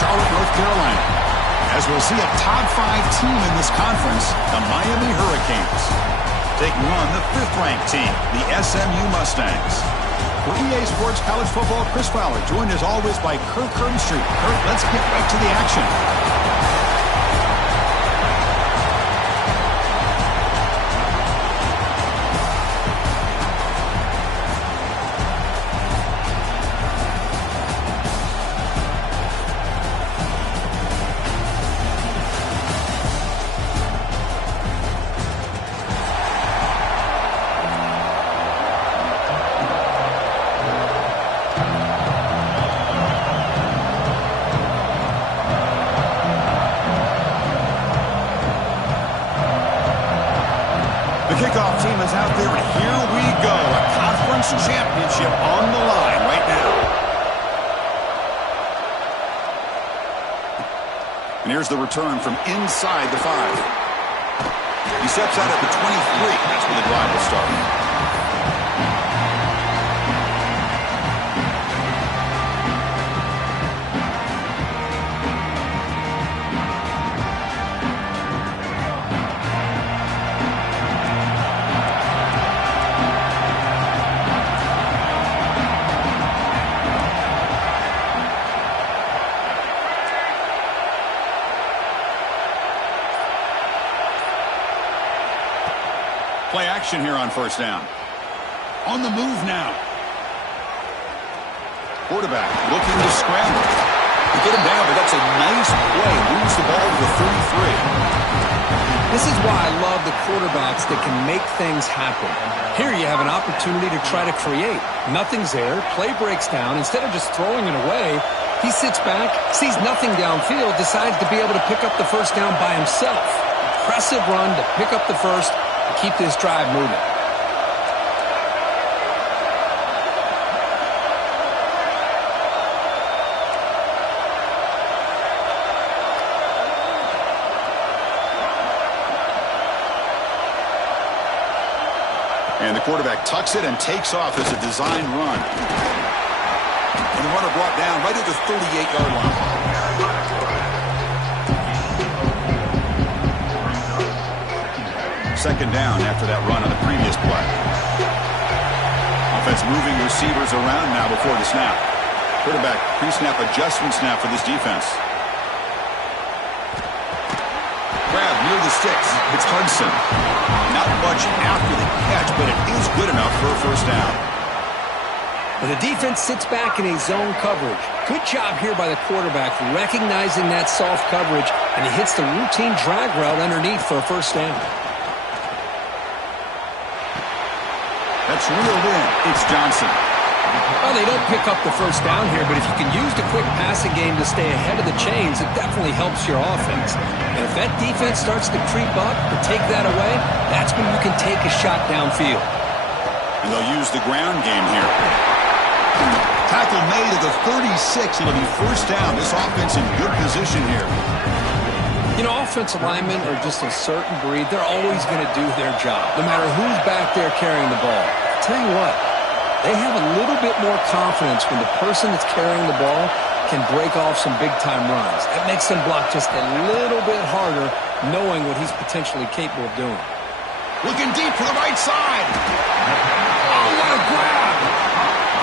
Charlotte, North Carolina. As we'll see a top 5 team in this conference, the Miami Hurricanes. Taking on the 5th-ranked team, the SMU Mustangs. For EA Sports College Football, Chris Fowler, joined as always by Kirk Herbstreit. Kirk, let's get right to the action. Kickoff team is out there, and here we go. A conference championship on the line right now. And here's the return from inside the 5. He steps out at the 23. That's where the drive will start. Play action here on first down. On the move now. Quarterback looking to scramble. To get him down, but that's a nice play. Moves the ball to the 33. This is why I love the quarterbacks that can make things happen. Here you have an opportunity to try to create. Nothing's there. Play breaks down. Instead of just throwing it away, he sits back, sees nothing downfield, decides to be able to pick up the first down by himself. Impressive run to pick up the first. Keep this drive moving. And the quarterback tucks it and takes off as a design run. And the runner brought down right at the 38-yard line. Second down after that run on the previous play. Offense moving receivers around now before the snap. Quarterback pre-snap adjustment snap for this defense. Grab near the sticks. It's Hudson. Not much after the catch, but it is good enough for a first down. Well, the defense sits back in a zone coverage. Good job here by the quarterback recognizing that soft coverage, and he hits the routine drag route underneath for a first down. That's reeled in. It's Johnson. Well, they don't pick up the first down here, but if you can use the quick passing game to stay ahead of the chains, it definitely helps your offense. And if that defense starts to creep up to take that away, that's when you can take a shot downfield. And they'll use the ground game here. Tackle made at the 36. It'll be first down. This offense in good position here. You know, offensive linemen are just a certain breed. They're always going to do their job, no matter who's back there carrying the ball. I'll tell you what, they have a little bit more confidence when the person that's carrying the ball can break off some big-time runs. That makes them block just a little bit harder, knowing what he's potentially capable of doing. Looking deep for the right side. Oh, what a grab.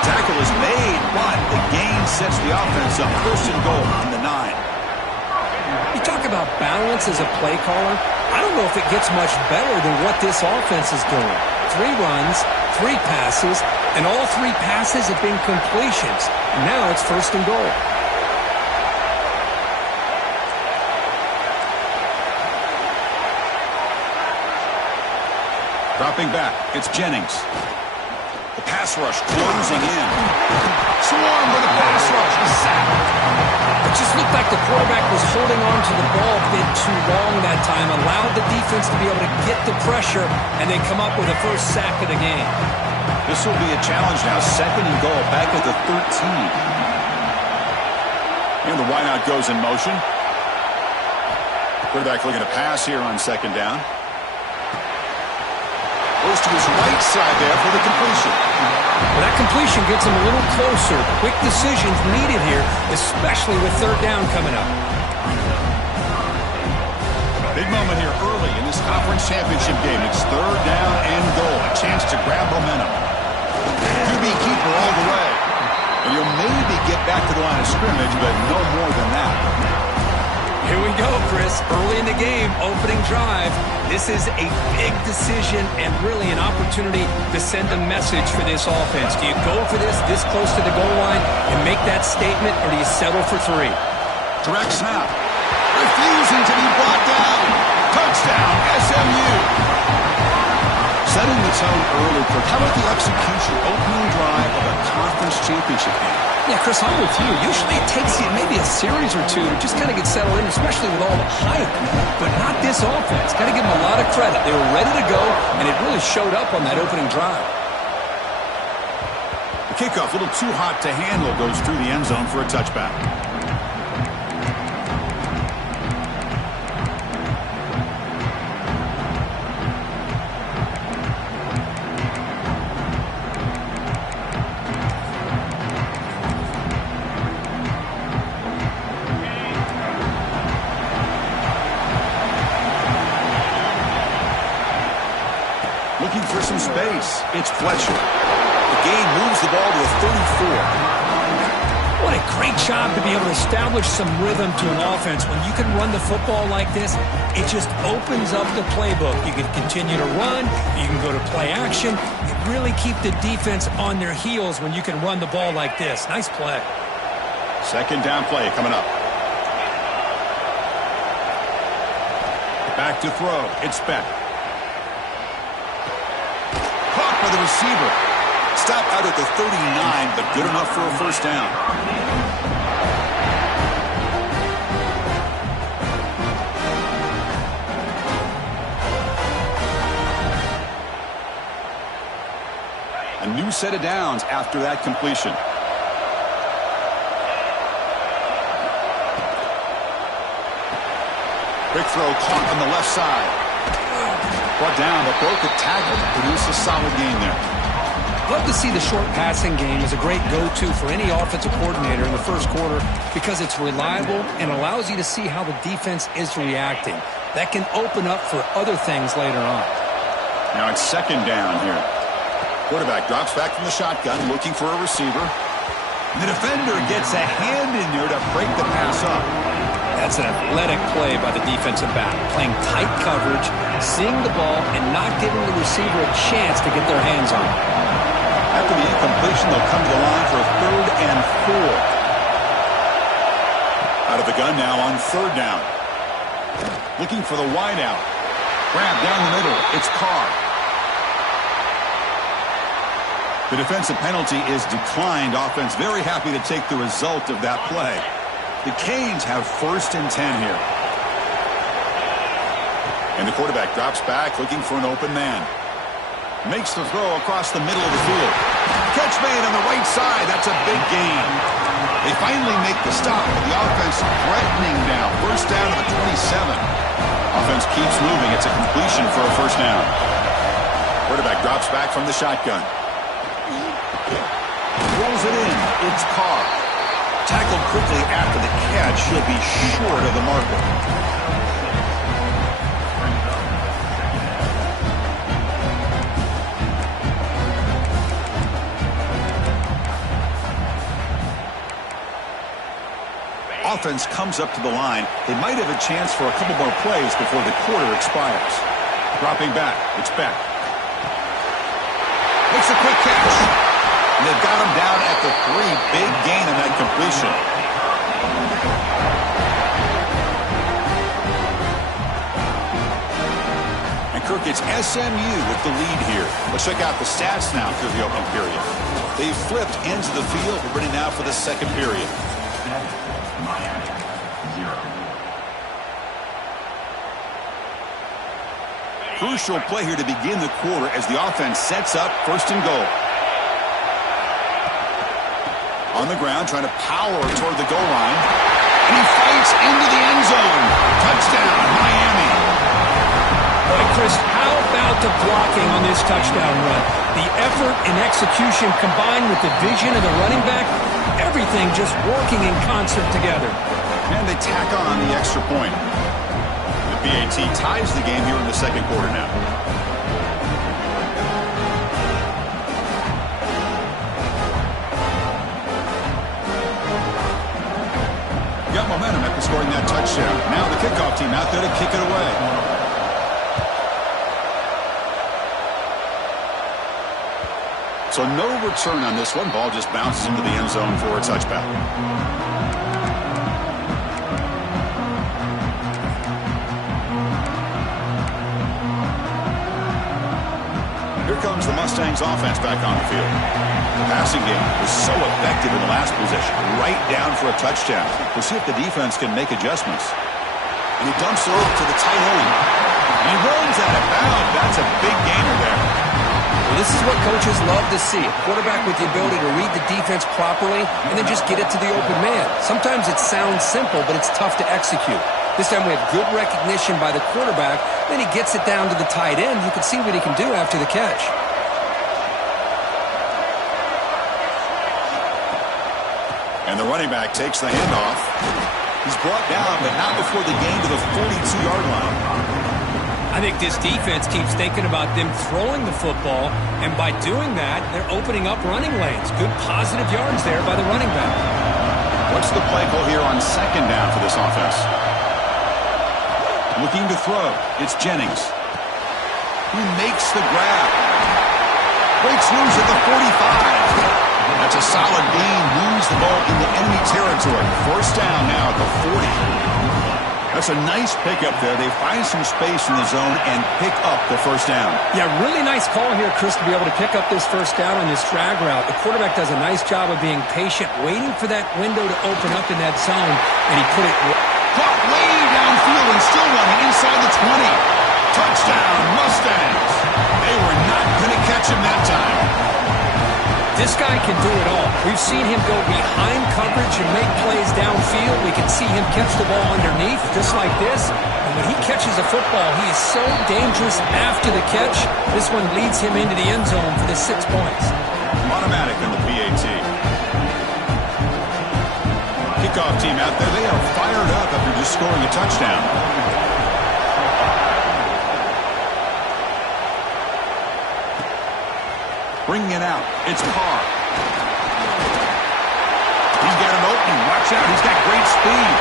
Tackle is made, but the gain sets the offense up. First and goal from the 9. You talk about balance as a play caller. I don't know if it gets much better than what this offense is doing. 3 runs, 3 passes, and all 3 passes have been completions. And now it's first and goal. Dropping back, it's Jennings. The pass rush closing in. Swarm with the pass rush. The sack. It just looked like the quarterback was holding on to the ball a bit too long that time, allowed the defense to be able to get the pressure, and they come up with a first sack of the game. This will be a challenge now. Second and goal, back at the 13. And the wideout goes in motion. Quarterback looking to pass here on second down. Goes to his right side there for the completion. Well, that completion gets them a little closer. Quick decisions needed here, especially with third down coming up. Big moment here early in this conference championship game. It's third down and goal. A chance to grab momentum. QB keeper all the way. And you'll maybe get back to the line of scrimmage, but no more than that. Here we go, Chris. Early in the game, opening drive. This is a big decision and really an opportunity to send a message for this offense. Do you go for this close to the goal line and make that statement, or do you settle for 3? Direct snap. Refusing to be brought down. Touchdown, SMU. Setting the tone early, Kirk. How about the execution? Opening drive of a conference championship game. Yeah, Chris, I'm with you. Usually it takes you maybe a series or two to just kind of get settled in, especially with all the hype. But not this offense. Got to give them a lot of credit. They were ready to go, and it really showed up on that opening drive. The kickoff, a little too hot to handle, goes through the end zone for a touchback. Looking for some space. It's Fletcher. The game moves the ball to a 34. What a great job to be able to establish some rhythm to an offense. When you can run the football like this, it just opens up the playbook. You can continue to run. You can go to play action. You really keep the defense on their heels when you can run the ball like this. Nice play. Second down play coming up. Back to throw. It's Beck. Caught by the receiver. Stop out at the 39, but good enough for a first down. A new set of downs after that completion. Quick throw caught on the left side. Brought down, but broke a tackle to produce a solid gain there. Love to see the short passing game as a great go-to for any offensive coordinator in the first quarter because it's reliable and allows you to see how the defense is reacting. That can open up for other things later on. Now it's second down here. Quarterback drops back from the shotgun, looking for a receiver. And the defender gets a hand in there to break the pass up. That's an athletic play by the defensive back, playing tight coverage, seeing the ball, and not giving the receiver a chance to get their hands on it. After the incompletion, they'll come to the line for a 3rd and 4. Out of the gun now on 3rd down. Looking for the wideout. Grab down the middle. It's Carr. The defensive penalty is declined. Offense very happy to take the result of that play. The Canes have 1st and 10 here. And the quarterback drops back, looking for an open man. Makes the throw across the middle of the field. Catch made on the right side. That's a big gain. They finally make the stop, but the offense threatening now. 1st down to the 27. Offense keeps moving. It's a completion for a 1st down. Quarterback drops back from the shotgun. Rolls it in. It's Carr. Tackled quickly after the catch. He'll be short of the marker. Offense comes up to the line. They might have a chance for a couple more plays before the quarter expires. Dropping back. It's Beck. Makes a quick catch. And they've got him down at the 3. Big gain on that completion. And Kirk, it's SMU with the lead here. Let's check out the stats now through the opening period. They've flipped ends of the field. We're ready now for the second period. Crucial play here to begin the quarter as the offense sets up 1st and goal. On the ground, trying to power toward the goal line. And he fights into the end zone. Touchdown, Miami. boy, Chris, how about the blocking on this touchdown run? The effort and execution combined with the vision of the running back, everything just working in concert together. And they tack on the extra point. The PAT ties the game here in the second quarter now. Got momentum after scoring that touchdown. Now the kickoff team out there to kick it away. So no return on this one. Ball just bounces into the end zone for a touchback. Here comes the Mustangs offense back on the field. The passing game was so effective in the last possession. Right down for a touchdown. We'll see if the defense can make adjustments. And he dumps it off to the tight end. And he runs out of bounds. That's a big gainer there. Well, this is what coaches love to see. A quarterback with the ability to read the defense properly and then just get it to the open man. Sometimes it sounds simple, but it's tough to execute. This time we have good recognition by the quarterback. Then he gets it down to the tight end. You can see what he can do after the catch. And the running back takes the handoff. He's brought down, but not before the gain to the 42-yard line. I think this defense keeps thinking about them throwing the football, and by doing that, they're opening up running lanes. Good positive yards there by the running back. What's the play call here on second down for this offense? Looking to throw. It's Jennings. He makes the grab. Breaks loose at the 45. That's a solid gain. Moves the ball into enemy territory. First down now at the 40. That's a nice pickup there. They find some space in the zone and pick up the first down. Yeah, really nice call here, Chris, to be able to pick up this first down on this drag route. The quarterback does a nice job of being patient, waiting for that window to open up in that zone, and he put it caught way downfield and still running inside the 20. Touchdown, Mustangs. They were not going to catch him that time. This guy can do it all. We've seen him go behind coverage and make plays downfield. We can see him catch the ball underneath, just like this. And when he catches a football, he is so dangerous after the catch. This one leads him into the end zone for the 6 points. Automatic in the PAT. Kickoff team out there, they are fired up after just scoring a touchdown. Bringing it out, it's Carr. He's got an opening, watch out, he's got great speed.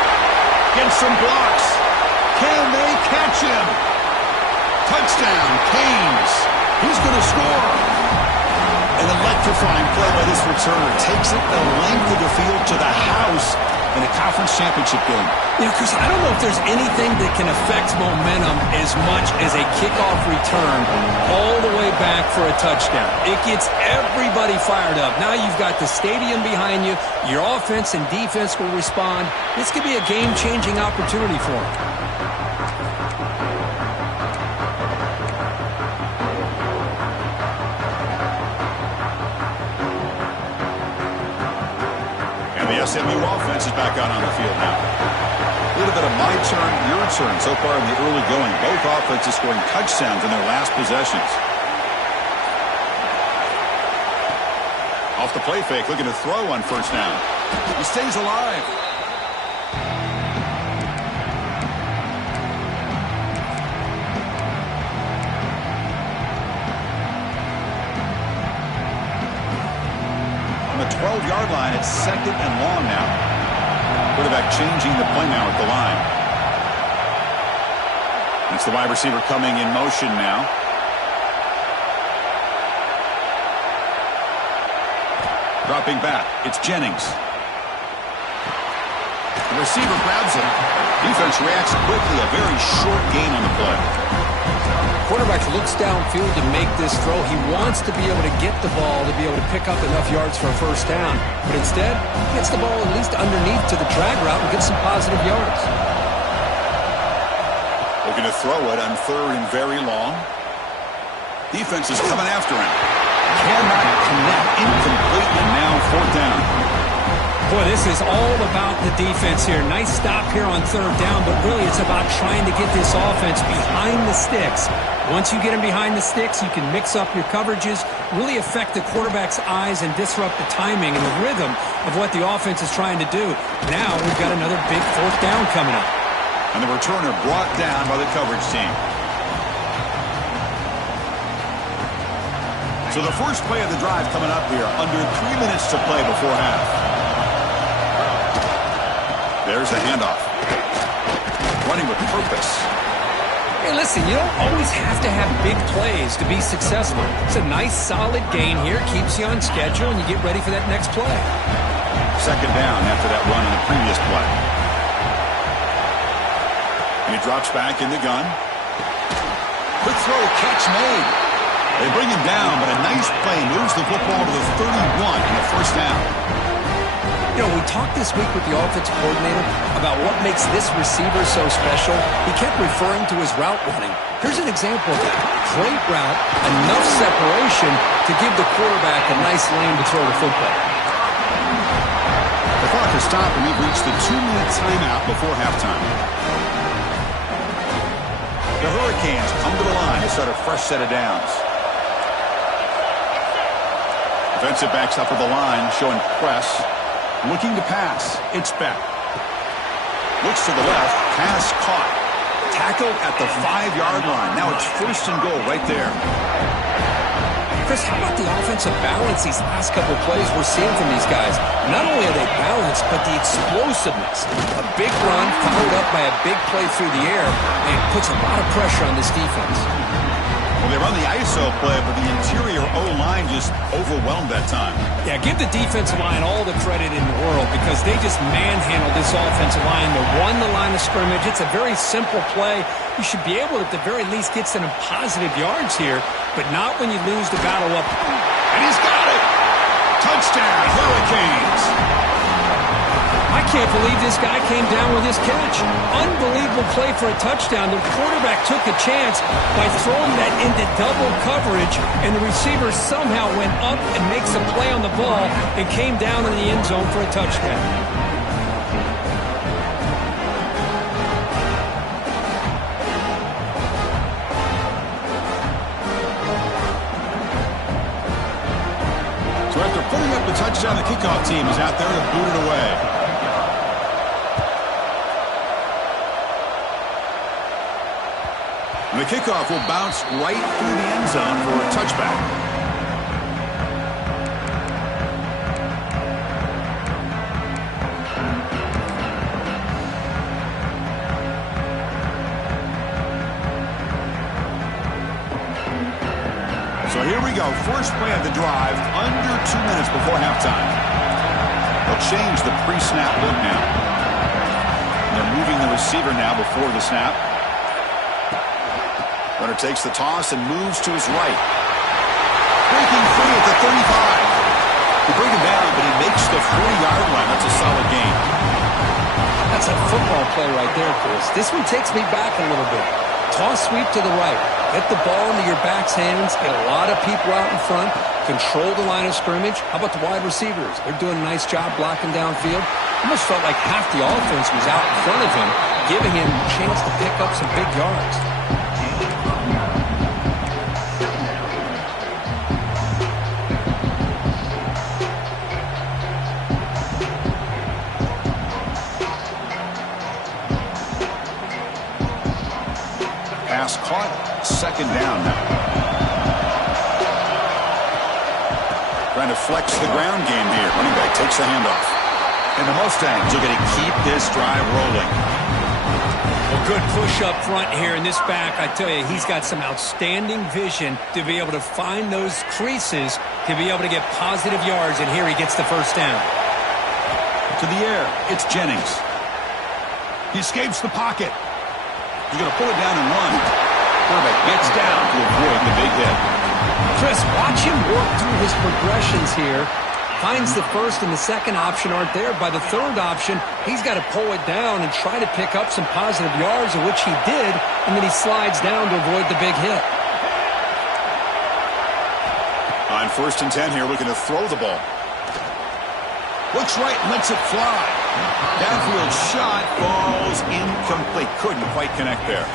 Gets some blocks. Can they catch him? Touchdown, Canes. He's going to score. An electrifying play by this returner. Takes it the length of the field to the house in a conference championship game. Yeah, Chris, I don't know if there's anything that can affect momentum as much as a kickoff return all the way back for a touchdown. It gets everybody fired up. Now you've got the stadium behind you. Your offense and defense will respond. This could be a game-changing opportunity for them. SMU offense is back out on the field now. A little bit of my turn, your turn so far in the early going. Both offenses scoring touchdowns in their last possessions. Off the play fake, looking to throw on first down. He stays alive. On the 12-yard line, it's second and long now. Quarterback changing the play now at the line. It's the wide receiver coming in motion now. Dropping back, it's Jennings. The receiver grabs him. Defense reacts quickly, a very short gain on the play. Quarterback looks downfield to make this throw. He wants to be able to get the ball to be able to pick up enough yards for a first down. But instead, he gets the ball at least underneath to the drag route and gets some positive yards. Looking to throw it on third and very long. Defense is coming after him. Cannot connect, incomplete, and now fourth down. Boy, this is all about the defense here. Nice stop here on third down, but really it's about trying to get this offense behind the sticks. Once you get them behind the sticks, you can mix up your coverages, really affect the quarterback's eyes and disrupt the timing and the rhythm of what the offense is trying to do. Now we've got another big fourth down coming up. And the returner brought down by the coverage team. So the first play of the drive coming up here, under 3 minutes to play before half. There's the handoff. Running with purpose. Hey, listen, you don't always have to have big plays to be successful. It's a nice, solid gain here. Keeps you on schedule, and you get ready for that next play. Second down after that run in the previous play. And he drops back in the gun. Quick throw, catch made. They bring him down, but a nice play moves the football to the 31 and a first down. You know, we talked this week with the offensive coordinator about what makes this receiver so special. He kept referring to his route running. Here's an example of that. Great route, enough separation to give the quarterback a nice lane to throw the football. The clock has stopped, and we've reached the 2-minute timeout before halftime. The Hurricanes come to the line to start a fresh set of downs. Defensive backs up at the line, showing press. Looking to pass. It's Beck. Looks to the left. Pass caught. Tackled at the 5-yard line. Now it's first and goal right there. Chris, how about the offensive balance these last couple plays we're seeing from these guys? Not only are they balanced, but the explosiveness. A big run followed up by a big play through the air, and it puts a lot of pressure on this defense. Well, they run the ISO play, but the interior O-line just overwhelmed that time. Yeah, give the defensive line all the credit in the world because they just manhandled this offensive line. They won the line of scrimmage. It's a very simple play. You should be able to, at the very least, get some positive yards here, but not when you lose the battle up. And he's got it! Touchdown, Hurricanes! I can't believe this guy came down with his catch. Unbelievable play for a touchdown. The quarterback took a chance by throwing that into double coverage, and the receiver somehow went up and makes a play on the ball and came down in the end zone for a touchdown. So after putting up the touchdown, the kickoff team is out there to boot it away. The kickoff will bounce right through the end zone for a touchback. So here we go. First play of the drive, under 2 minutes before halftime. They'll change the pre-snap look now. They're moving the receiver now before the snap. Runner takes the toss and moves to his right. Breaking free at the 35. They bring him down, but he makes the 40-yard line. That's a solid gain. That's a football play right there, Chris. This one takes me back a little bit. Toss sweep to the right. Get the ball into your back's hands. Get a lot of people out in front. Control the line of scrimmage. How about the wide receivers? They're doing a nice job blocking downfield. Almost felt like half the offense was out in front of him, giving him a chance to pick up some big yards. Pass caught. Second down now. Trying to flex the ground game here. Running back takes the handoff. And the Mustangs are going to keep this drive rolling. Well, good push up front here in this back. I tell you, he's got some outstanding vision to be able to find those creases to be able to get positive yards. And here he gets the first down. To the air. It's Jennings. He escapes the pocket. He's going to pull it down and run. Quarterback gets down to avoid the big hit. Chris, watch him work through his progressions here. Finds the first and the second option aren't there. By the third option, he's got to pull it down and try to pick up some positive yards, of which he did, and then he slides down to avoid the big hit. On 1st and 10 here, looking to throw the ball. Looks right, lets it fly. Downfield shot falls incomplete. Couldn't quite connect there.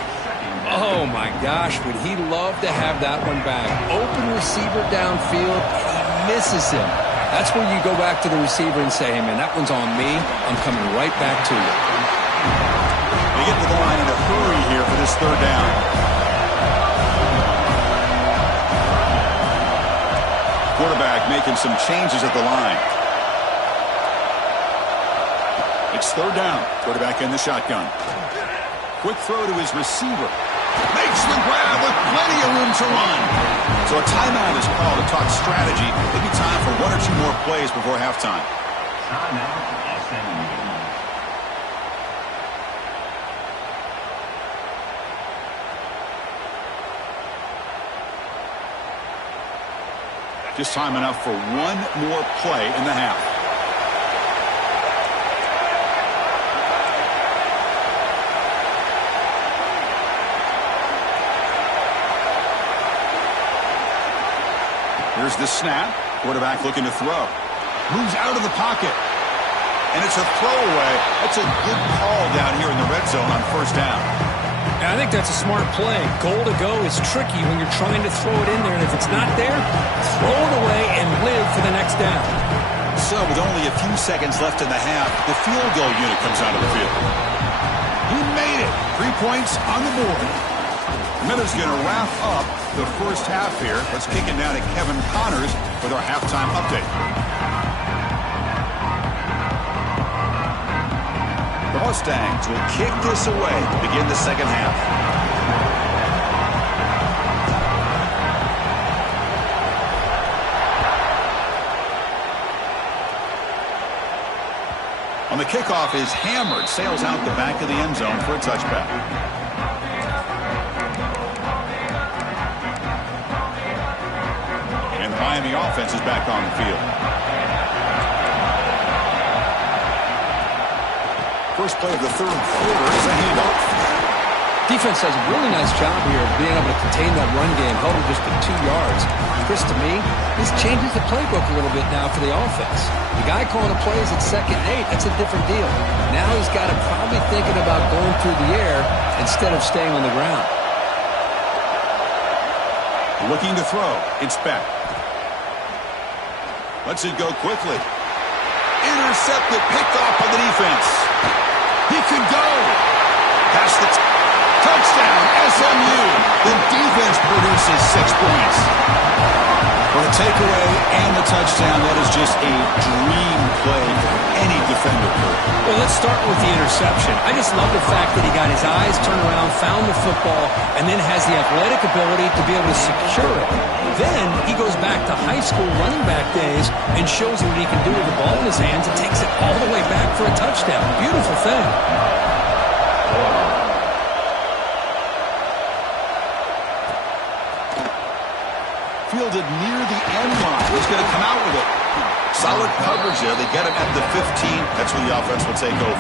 Oh, my gosh, would he love to have that one back. Open receiver downfield, and he misses him. That's where you go back to the receiver and say, hey, man, that one's on me. I'm coming right back to you. They get to the line in a hurry here for this third down. Quarterback making some changes at the line. It's third down. Quarterback in the shotgun. Quick throw to his receiver. Makes the grab with plenty of room to run. So a timeout is called to talk strategy. Maybe time for one or two more plays before halftime. Just time enough for one more play in the half. Here's the snap. Quarterback looking to throw. Moves out of the pocket. And it's a throwaway. That's a good call down here in the red zone on first down. I think that's a smart play. Goal to go is tricky when you're trying to throw it in there. And if it's not there, throw it away and live for the next down. So with only a few seconds left in the half, the field goal unit comes out of the field. He made it. 3 points on the board. Miller's going to wrap up the first half here. Let's kick it down to Kevin Connors with our halftime update. The Mustangs will kick this away to begin the second half. On the kickoff is hammered, sails out the back of the end zone for a touchback. And the Miami offense is back on the field. First play of the third quarter is a handoff. Defense does a really nice job here of being able to contain that run game, held it just to 2 yards. Chris, to me, this changes the playbook a little bit now for the offense. The guy calling the plays at 2nd and 8, that's a different deal. Now he's got to probably thinking about going through the air instead of staying on the ground. Looking to throw. It's back. Lets it go quickly. Intercepted, picked off by the defense. He could go. Past the touchdown, SMU. The defense produces 6 points. For the takeaway and the touchdown, that is just a dream play for any defender. Well, let's start with the interception. I just love the fact that he got his eyes turned around, found the football, and then has the athletic ability to be able to secure it. Then he goes back to high school running back days and shows him what he can do with the ball in his hands and takes it all the way back for a touchdown. Beautiful thing. Fielded near the end line. He's going to come out with it. Solid coverage there. They get him at the 15. That's where the offense will take over.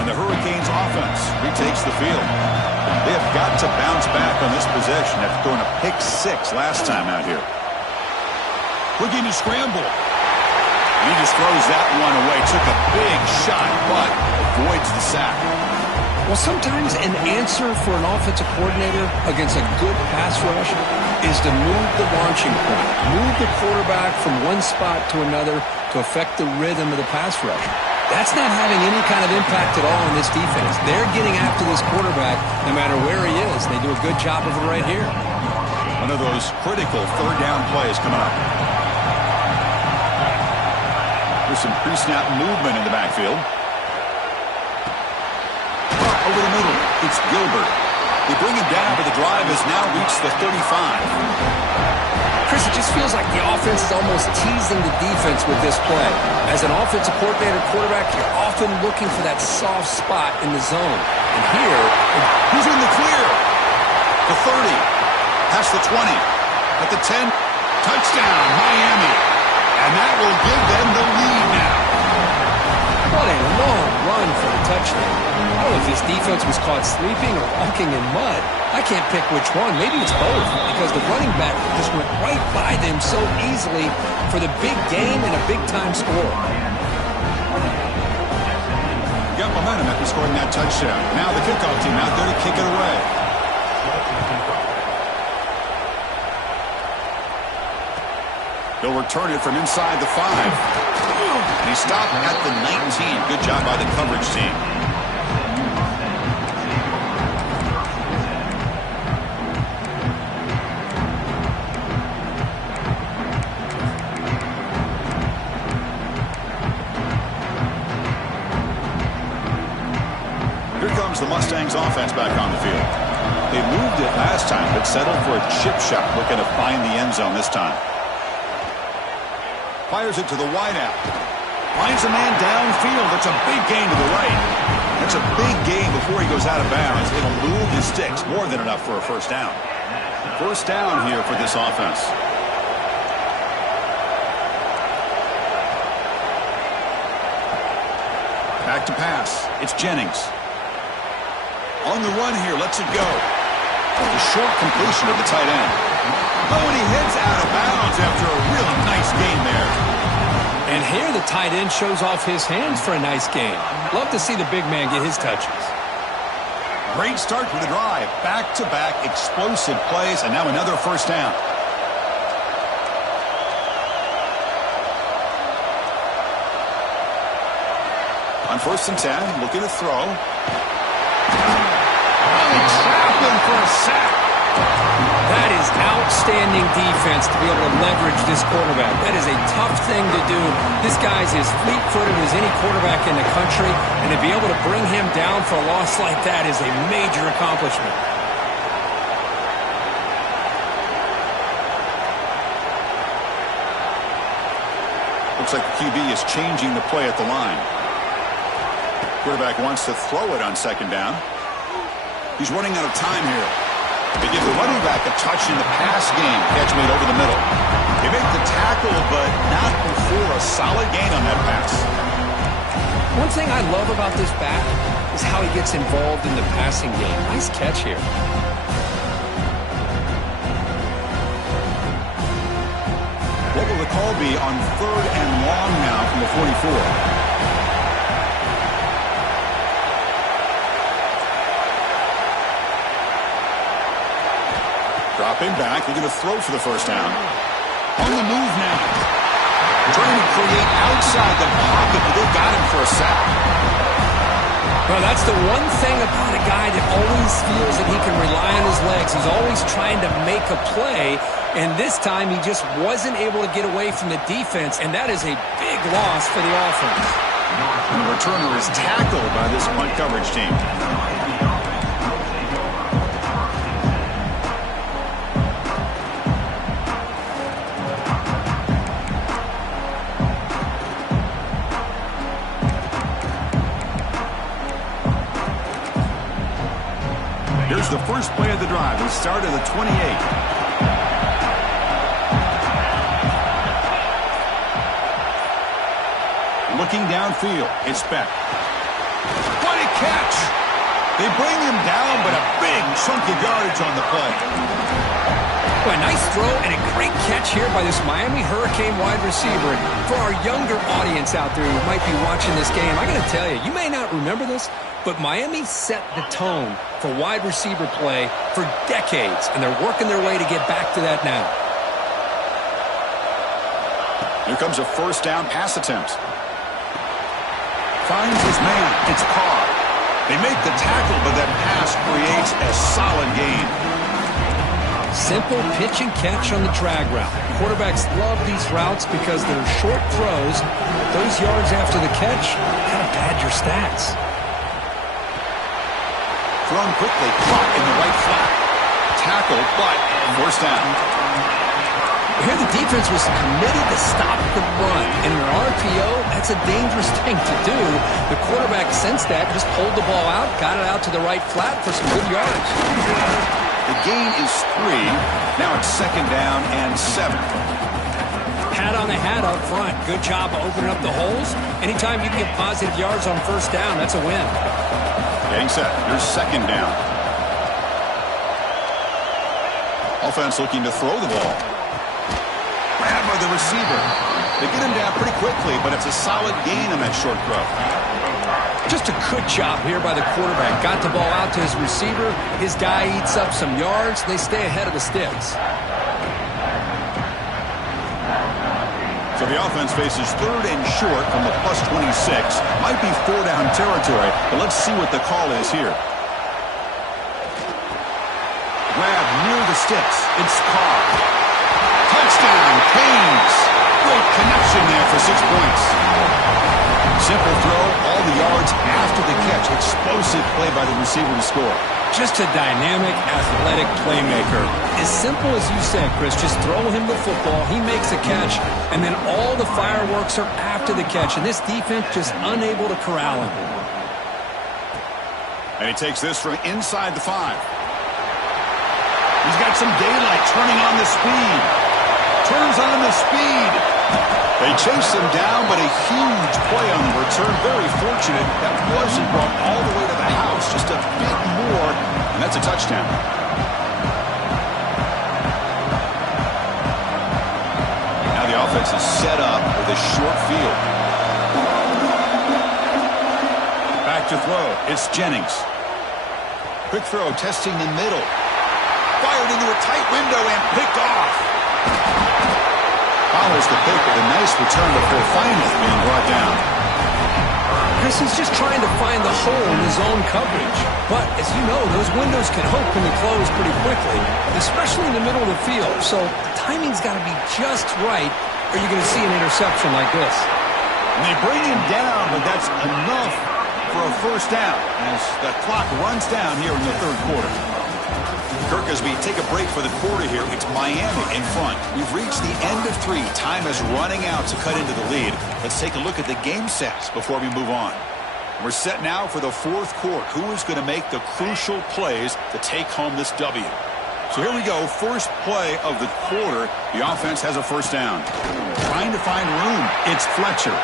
And the Hurricanes offense retakes the field. They have got to bounce back on this possession after throwing a pick 6 last time out here. Looking to scramble. He just throws that one away. Took a big shot, but avoids the sack. Well, sometimes an answer for an offensive coordinator against a good pass rush is to move the launching point, move the quarterback from one spot to another to affect the rhythm of the pass rush. That's not having any kind of impact at all on this defense. They're getting after this quarterback no matter where he is. They do a good job of it right here. One of those critical third down plays coming up. There's some pre-snap movement in the backfield. Over the middle, it's Gilbert. They bring him down, but the drive has now reached the 35. Chris, it just feels like the offense is almost teasing the defense with this play. As an offensive coordinator, quarterback, you're often looking for that soft spot in the zone. And here, he's in the clear. The 30, past the 20, at the 10, touchdown, Miami. And that will give them the lead now. What a long run for the touchdown. I don't know if this defense was caught sleeping or walking in mud. I can't pick which one. Maybe it's both, because the running back just went right by them so easily for the big gain and a big-time score. Got momentum after scoring that touchdown. Now the kickoff team out there to kick it away. He'll return it from inside the 5. And he stopped at the 19. Good job by the coverage team. Here comes the Mustangs offense back on the field. They moved it last time, but settled for a chip shot, looking to find the end zone this time. Fires it to the wideout. Finds a man downfield. That's a big gain to the right. That's a big gain before he goes out of bounds. It'll move the sticks. More than enough for a first down. First down here for this offense. Back to pass. It's Jennings. On the run here. Lets it go. The short completion of the tight end. Oh, and he heads out of bounds after a really nice game there. And here the tight end shows off his hands for a nice game. Love to see the big man get his touches. Great start for the drive. Back-to-back explosive plays, and now another first down. On 1st and 10, looking to throw. Oh, he trapped him for a sack. That is outstanding defense to be able to leverage this quarterback. That is a tough thing to do. This guy's as fleet-footed as any quarterback in the country, and to be able to bring him down for a loss like that is a major accomplishment. Looks like the QB is changing the play at the line. Quarterback wants to throw it on 2nd down. He's running out of time here. They give the running back a touch in the pass game. Catch made over the middle. They make the tackle, but not before a solid gain on that pass. One thing I love about this back is how he gets involved in the passing game. Nice catch here. What will the call be on 3rd and long now from the 44? Dropping back, they're going to throw for the first down. On the move now. Trying to create outside the pocket, but they've got him for a sack. Well, that's the one thing about a guy that always feels that he can rely on his legs. He's always trying to make a play, and this time he just wasn't able to get away from the defense, and that is a big loss for the offense. And the returner is tackled by this punt coverage team. Here's the first play of the drive. We start at the 28. Looking downfield, it's Beck. What a catch! They bring him down, but a big chunk of yardage on the play. Well, a nice throw and a great catch here by this Miami Hurricane wide receiver. And for our younger audience out there who might be watching this game, I got to tell you, you may not remember this, but Miami set the tone for wide receiver play for decades, and they're working their way to get back to that now. Here comes a first down pass attempt. Finds his man. It's Carr. They make the tackle, but that pass creates a solid gain. Simple pitch and catch on the drag route. Quarterbacks love these routes because they're short throws. Those yards after the catch kind of pad your stats. Thrown quickly, caught in the right flat. Tackled, but first down. Here the defense was committed to stop the run. In an RPO, that's a dangerous thing to do. The quarterback sensed that, just pulled the ball out, got it out to the right flat for some good yards. The gain is 3. Now it's 2nd down and 7. pat on the hat up front. Good job of opening up the holes. Anytime you can get positive yards on first down, that's a win. Getting set. Here's second down. Offense looking to throw the ball. Grabbed by the receiver. They get him down pretty quickly, but it's a solid gain on that short throw. Just a good job here by the quarterback. Got the ball out to his receiver. His guy eats up some yards. They stay ahead of the sticks. So the offense faces third and short from the plus 26. Might be 4-down territory, but let's see what the call is here. Grab near the sticks. It's caught. Touchdown, Canes. Great connection there for 6 points. Simple throw, all the yards after the catch. Explosive play by the receiver to score. Just a dynamic, athletic playmaker. As simple as you said, Chris, just throw him the football, he makes a catch, and then all the fireworks are after the catch, and this defense just unable to corral him. And he takes this from inside the 5. He's got some daylight, turning on the speed. Turns on the speed. They chase him down, but a huge play on the return. Very fortunate that wasn't brought all the way to the house. Just a bit more, and that's a touchdown. Now the offense is set up with a short field. Back to throw. It's Jennings. Quick throw, testing the middle. Fired into a tight window and picked off. Follows the pick with a nice return before finally being brought down. Chris is just trying to find the hole in his own coverage. But, as you know, those windows can open and close pretty quickly, especially in the middle of the field. So the timing's got to be just right, or you're going to see an interception like this. And they bring him down, but that's enough for a first down as the clock runs down here in the third quarter. Kirk, as we take a break for the quarter here, it's Miami in front. We've reached the end of 3. Time is running out to cut into the lead. Let's take a look at the game sets before we move on. We're set now for the fourth quarter. Who is going to make the crucial plays to take home this W? So here we go. First play of the quarter. The offense has a first down. Trying to find room. It's Fletcher.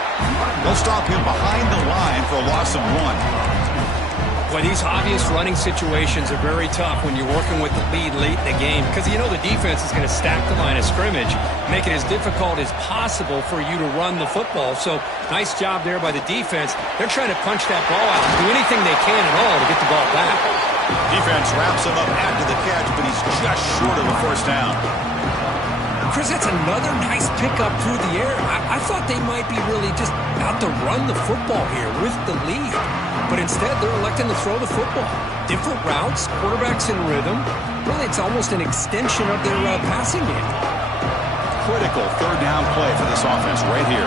They'll stop him behind the line for a loss of 1. Boy, these obvious running situations are very tough when you're working with the lead late in the game because you know the defense is going to stack the line of scrimmage, make it as difficult as possible for you to run the football. So nice job there by the defense. They're trying to punch that ball out and do anything they can at all to get the ball back. Defense wraps him up after the catch, but he's just short of a first down. Chris, that's another nice pickup through the air. I thought they might be really just out to run the football here with the lead. But instead, they're electing to throw the football. Different routes, quarterbacks in rhythm. Really, it's almost an extension of their passing game. Critical third down play for this offense right here.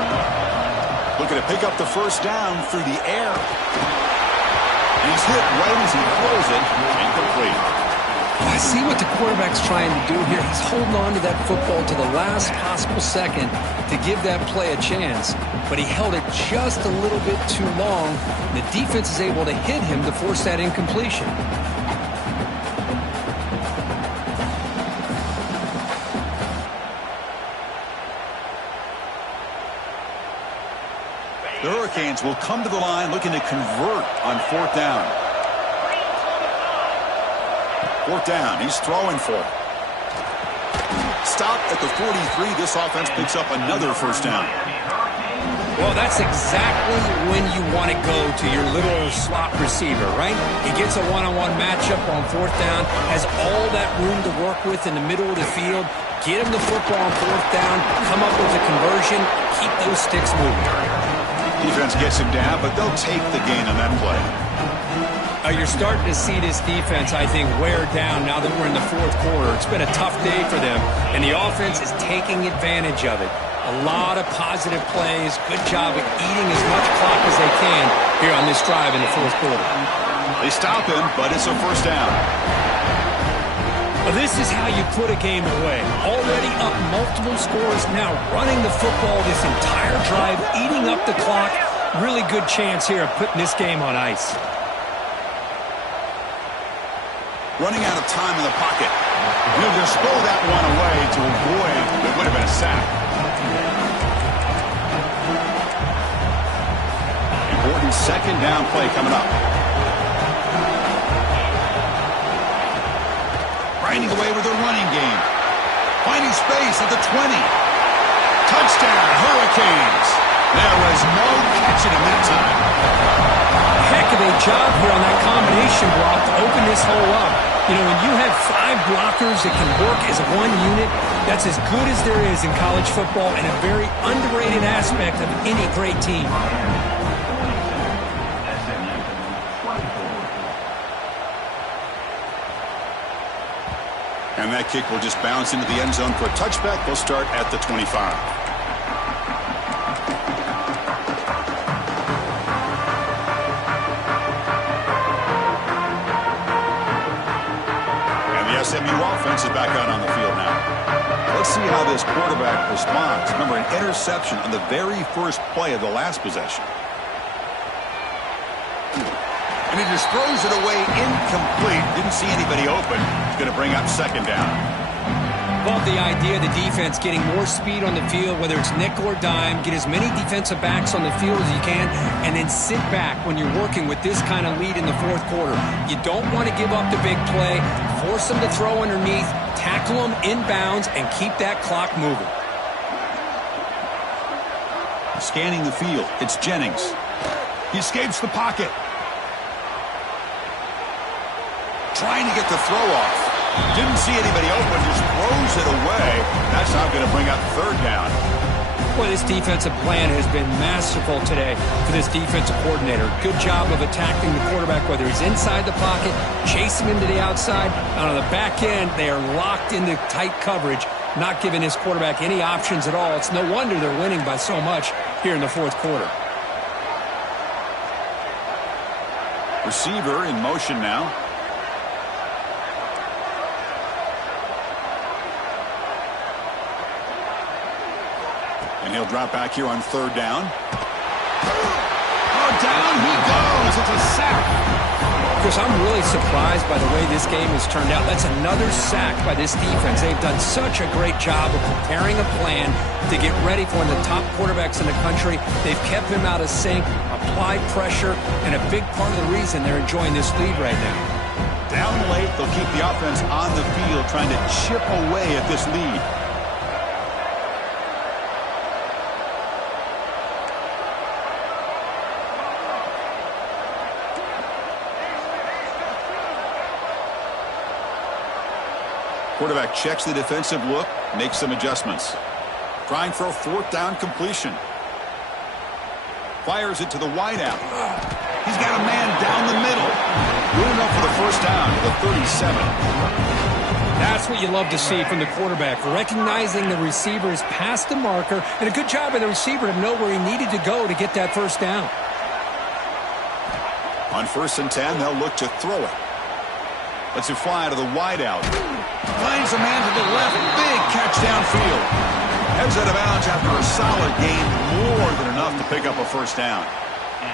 Looking to pick up the first down through the air. And he's hit right as he throws it. Incomplete. I see what the quarterback's trying to do here. He's holding on to that football to the last possible second to give that play a chance. But he held it just a little bit too long. The defense is able to hit him to force that incompletion. The Hurricanes will come to the line looking to convert on fourth down. Fourth down, he's throwing for it. Stop at the 43. This offense picks up another first down. Well, that's exactly when you want to go to your little slot receiver, right? He gets a one-on-one matchup on fourth down, has all that room to work with in the middle of the field. Get him the football on fourth down, come up with a conversion, keep those sticks moving. Defense gets him down, but they'll take the gain on that play. You're starting to see this defense, I think, wear down now that we're in the fourth quarter. It's been a tough day for them, and the offense is taking advantage of it. A lot of positive plays. Good job of eating as much clock as they can here on this drive in the fourth quarter. They stop him, but it's a first down. Well, this is how you put a game away. Already up multiple scores, now running the football this entire drive, eating up the clock. Really good chance here of putting this game on ice. Running out of time in the pocket. He'll just throw that one away to avoid what would have been a sack. Important second down play coming up. Grinding away with a running game. Finding space at the 20. Touchdown, Hurricanes. There was no catching him that time. Heck of a job here on that combination block to open this hole up. You know, when you have 5 blockers that can work as one unit, that's as good as there is in college football and a very underrated aspect of any great team. And that kick will just bounce into the end zone for a touchback. They'll start at the 25. SMU offense is back out on the field now. Let's see how this quarterback responds. Remember, an interception on the very first play of the last possession. And he just throws it away incomplete. Didn't see anybody open. He's going to bring up second down. Love the idea of the defense getting more speed on the field, whether it's nickel or dime, get as many defensive backs on the field as you can, and then sit back when you're working with this kind of lead in the fourth quarter. You don't want to give up the big play, force them to throw underneath, tackle them inbounds, and keep that clock moving. Scanning the field, it's Jennings. He escapes the pocket. Trying to get the throw off. Didn't see anybody open, just throws it away. That's not going to bring up third down. Well, this defensive plan has been masterful today for this defensive coordinator. Good job of attacking the quarterback, whether he's inside the pocket, chasing him to the outside. And on the back end, they are locked into tight coverage, not giving his quarterback any options at all. It's no wonder they're winning by so much here in the fourth quarter. Receiver in motion now. And he'll drop back here on third down. Oh, down he goes. It's a sack. Chris, I'm really surprised by the way this game has turned out. That's another sack by this defense. They've done such a great job of preparing a plan to get ready for one of the top quarterbacks in the country. They've kept him out of sync, applied pressure, and a big part of the reason they're enjoying this lead right now. Down late, they'll keep the offense on the field trying to chip away at this lead. Quarterback checks the defensive look, makes some adjustments. Trying for a fourth down completion. Fires it to the wideout. He's got a man down the middle. Good enough for the first down to the 37. That's what you love to see from the quarterback, recognizing the receiver is past the marker, and a good job by the receiver to know where he needed to go to get that first down. On 1st and 10, they'll look to throw it. Lets it fly to the wideout. Finds a man to the left. Big catch downfield. Heads out of bounds after a solid gain. More than enough to pick up a first down.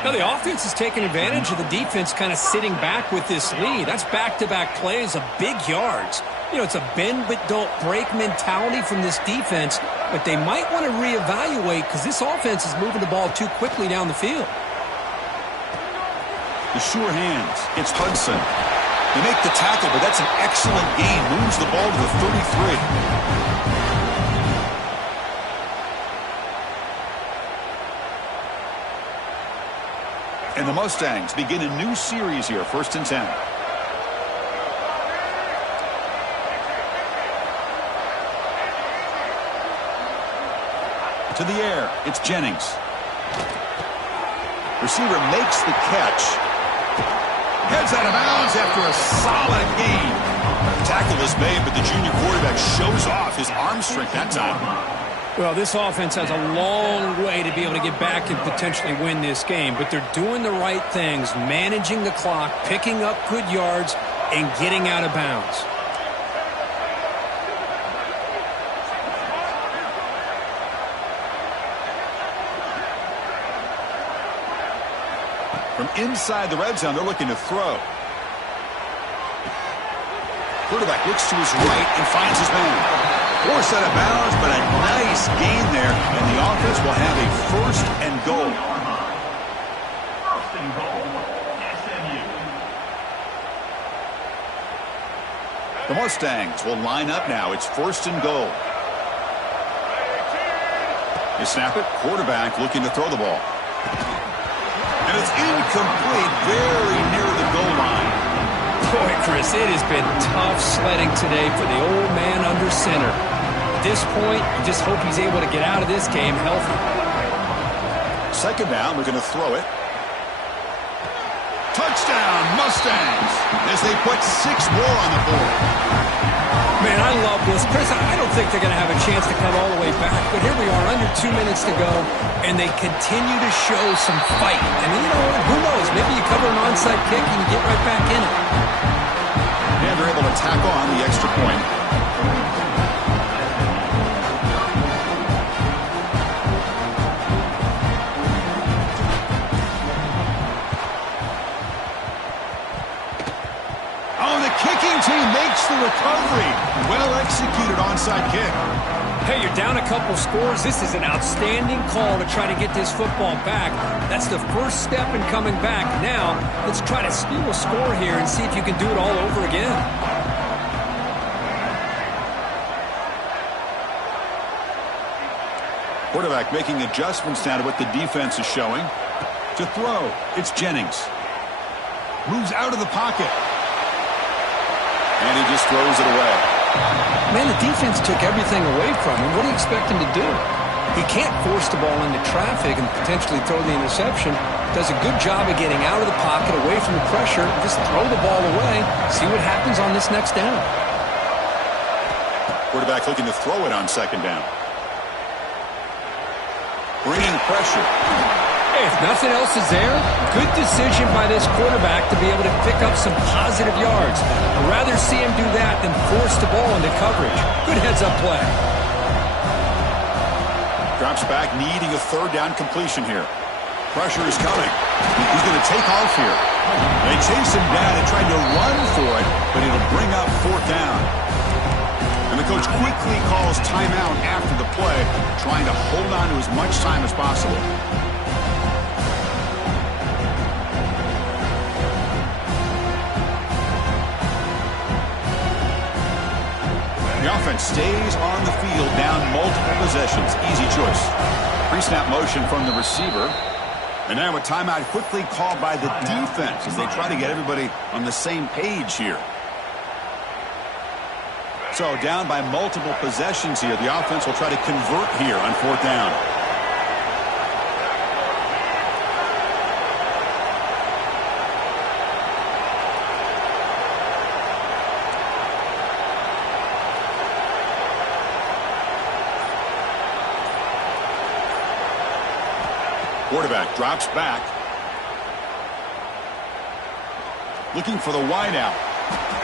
Now the offense is taking advantage of the defense kind of sitting back with this lead. That's back-to-back plays of big yards. You know, it's a bend but don't break mentality from this defense, but they might want to reevaluate because this offense is moving the ball too quickly down the field. The sure hands. It's Hudson. They make the tackle, but that's an excellent gain. Moves the ball to the 33. And the Mustangs begin a new series here, 1st and 10. To the air, it's Jennings. Receiver makes the catch. Heads out of bounds after a solid gain. Tackle is made, but the junior quarterback shows off his arm strength that time. Well, this offense has a long way to be able to get back and potentially win this game, but they're doing the right things, managing the clock, picking up good yards, and getting out of bounds. From inside the red zone, they're looking to throw. Quarterback looks to his right and finds his man. Forced out of bounds, but a nice gain there, and the offense will have a first and goal. First and goal, SMU. The Mustangs will line up now. It's first and goal. They snap it. Quarterback looking to throw the ball. And it's incomplete, very near the goal line. Boy, Chris, it has been tough sledding today for the old man under center. At this point, you just hope he's able to get out of this game healthy. Second down, we're going to throw it. Touchdown, Mustangs, as they put 6 more on the board. Man, I love this. Chris, I don't think they're going to have a chance to come all the way back, but here we are, under 2 minutes to go, and they continue to show some fight. And you know what? Who knows? Maybe you cover an onside kick and you get right back in it. And they're able to tack on the extra point. Team makes the recovery. Well executed onside kick. Hey, you're down a couple scores. This is an outstanding call to try to get this football back. That's the first step in coming back. Now, let's try to steal a score here and see if you can do it all over again. Quarterback making adjustments now to what the defense is showing. To throw, it's Jennings. Moves out of the pocket. And he just throws it away. Man, the defense took everything away from him. What do you expect him to do? He can't force the ball into traffic and potentially throw the interception. Does a good job of getting out of the pocket, away from the pressure, just throw the ball away, see what happens on this next down. Quarterback looking to throw it on second down. Bringing pressure. Hey, if nothing else is there, good decision by this quarterback to be able to pick up some positive yards. I'd rather see him do that than force the ball into coverage. Good heads-up play. Drops back, needing a third down completion here. Pressure is coming. He's going to take off here. They chase him down and tried to run for it, but it'll bring up fourth down. And the coach quickly calls timeout after the play, trying to hold on to as much time as possible. The offense stays on the field, down multiple possessions. Easy choice. Pre-snap motion from the receiver. And now a timeout quickly called by the defense as they try to get everybody on the same page here. So down by multiple possessions here. The offense will try to convert here on fourth down. Quarterback drops back. Looking for the wideout.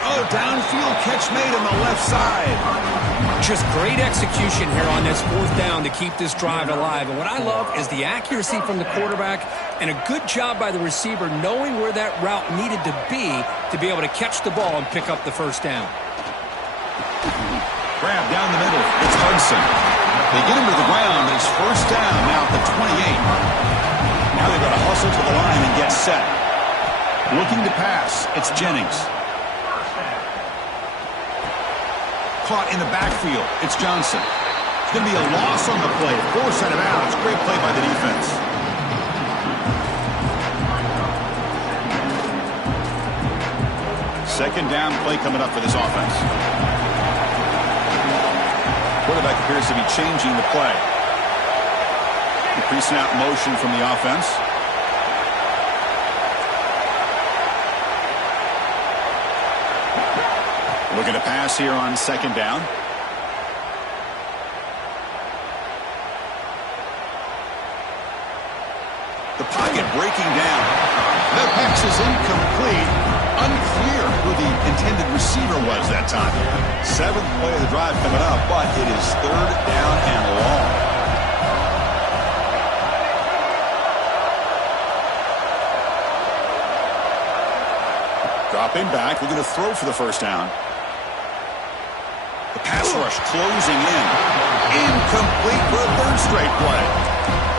Oh, downfield catch made on the left side. Just great execution here on this fourth down to keep this drive alive. And what I love is the accuracy from the quarterback and a good job by the receiver knowing where that route needed to be able to catch the ball and pick up the first down. Grab down the middle. It's Hudson. They get him to the ground, but it's first down now at the 28. Now they've got to hustle to the line and get set. Looking to pass, it's Jennings. Caught in the backfield, it's Johnson. It's going to be a loss on the play. Forced out of bounds. Great play by the defense. Second down play coming up for this offense. Quarterback appears to be changing the play. The pre-snap motion from the offense. Looking to pass here on second down. The pocket breaking down. That pass is incomplete. Unclear who the intended receiver was that time. Seventh play of the drive coming up, but it is third down and long. Dropping back, looking to throw for the first down. The pass rush closing in. Incomplete for a third straight play.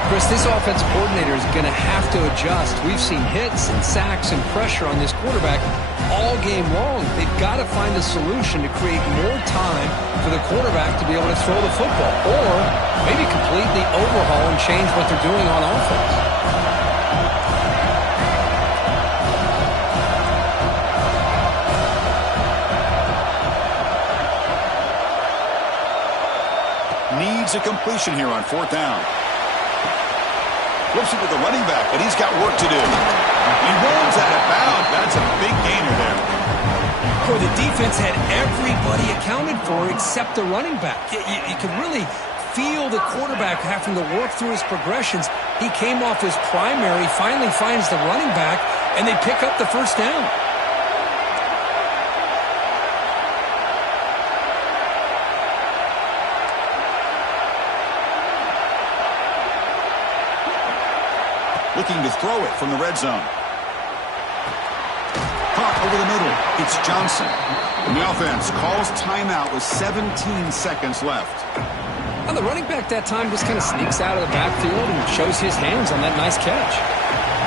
Chris, this offensive coordinator is going to have to adjust. We've seen hits and sacks and pressure on this quarterback all game long. They've got to find a solution to create more time for the quarterback to be able to throw the football, or maybe completely overhaul and change what they're doing on offense. Needs a completion here on fourth down. Flips it to the running back, but he's got work to do. He rolls out of bounds. That's a big gainer there. Boy, the defense had everybody accounted for except the running back. You could really feel the quarterback having to work through his progressions. He came off his primary, finally finds the running back, and they pick up the first down. Looking to throw it from the red zone. Caught over the middle. It's Johnson. And the offense calls timeout with 17 seconds left. Well, the running back that time just kind of sneaks out of the backfield and shows his hands on that nice catch.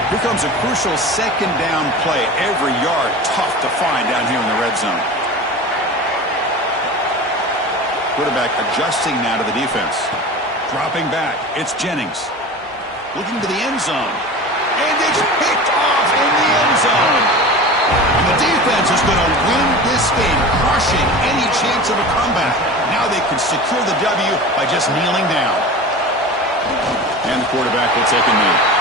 Here comes a crucial second down play. Every yard tough to find down here in the red zone. Quarterback adjusting now to the defense. Dropping back. It's Jennings. Looking to the end zone. And it's picked off in the end zone. And the defense is going to win this game, crushing any chance of a comeback. Now they can secure the W by just kneeling down. And the quarterback will take a knee.